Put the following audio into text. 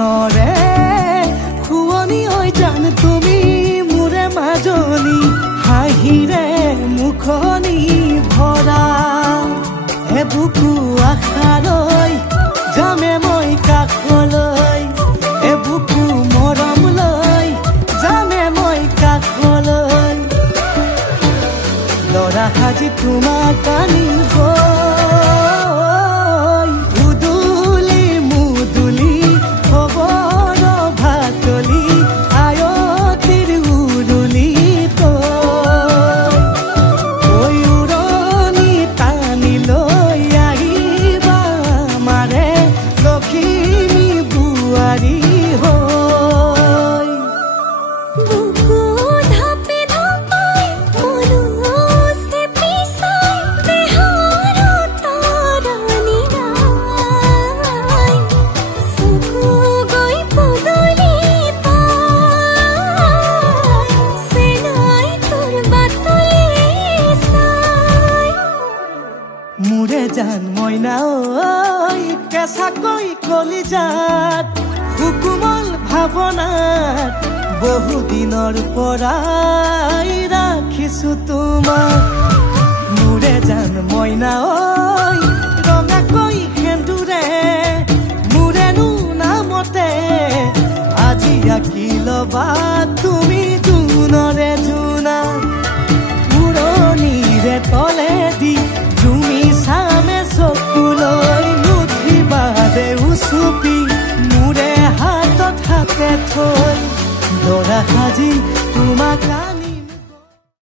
মনৰে খুৱনি হৈ জান তুমি মোৰে মাজনী হাঁহিৰে মুখনি ভৰা বুকু আশালৈ যামে মই কাষলৈ বুকু মৰম লৈ যামে মই কাষলৈ লৰা সাজি তোমাক আনিব উদুলি মুদুলি খবৰ ভাতলি আয়তিৰ উৰুলি মোৰে জান মইনা ঐ কেঁচাকৈ কলিজাত সুকুমল ভাৱনাত বহুদিনৰ পৰাই ৰাখিছো তোমাক মোৰে জান মইনা ঐ ৰঙাকৈ সেন্দুৰে মোৰেনো নামতে আজি আঁকি ল'বা তুমি জোনৰে জোনা উৰণিৰে তলেদি তুমি চামে চকুলৈ নুঠিবা দে উচুপি মোৰে হাতত হাতে থৈ লৰা সাজি তোমাক